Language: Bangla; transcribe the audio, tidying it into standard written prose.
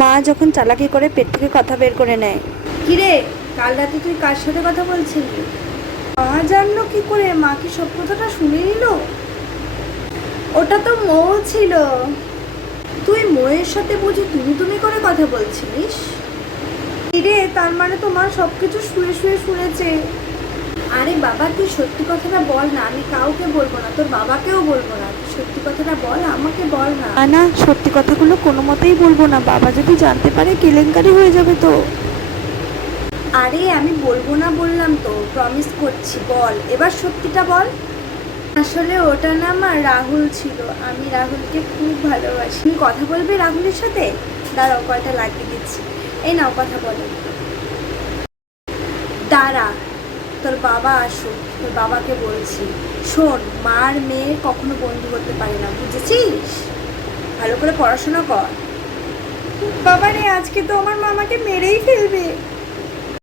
মা যখন চালাকি করে পেট থেকে কথা বের করে নেয়। কিরে, কাল রাতে তুই কার সাথে কথা বলছিলি? মা জানলো কি করে? মা কি সব কথাটা শুনে নিল? ওটা তো মৌ ছিল। তুই ময়ের সাথে বুঝি তুমি করে কথা বলছিলিস? কিরে, তার মানে তো মা সবকিছু শুয়ে শুয়ে শুনেছে। আরে বাবা, তুই সত্যি কথাটা বল না, আমি কাউকে বলবো না, তোর বাবাকেও বলবো না, তুই সত্যি কথাটা বল, আমাকে বল না। না, সত্যি কথাগুলো কোনো মতেই বলবো না, বাবা যদি জানতে পারে কেলেঙ্কারি হয়ে যাবে তো। আরে আমি বলবো না বললাম তো, প্রমিস করছি, বল এবার সত্যিটা বল। আসলে ওটা না আমার রাহুল ছিল, আমি রাহুলকে খুব ভালোবাসি। তুমি কথা বলবে রাহুলের সাথে? দাঁড়াও, কয়টা লাগিয়ে দিচ্ছি। এই নাও, কথা বলো। দাঁড়া, তোর বাবা আসুক, তোর বাবাকে বলছি। শোন, মার মেয়ে কখনো বন্ধু হতে পারে না, বুঝেছিস? ভালো করে পড়াশোনা কর। বাবা রে, আজকে তো আমার মামাকে মেরেই ফেলবে।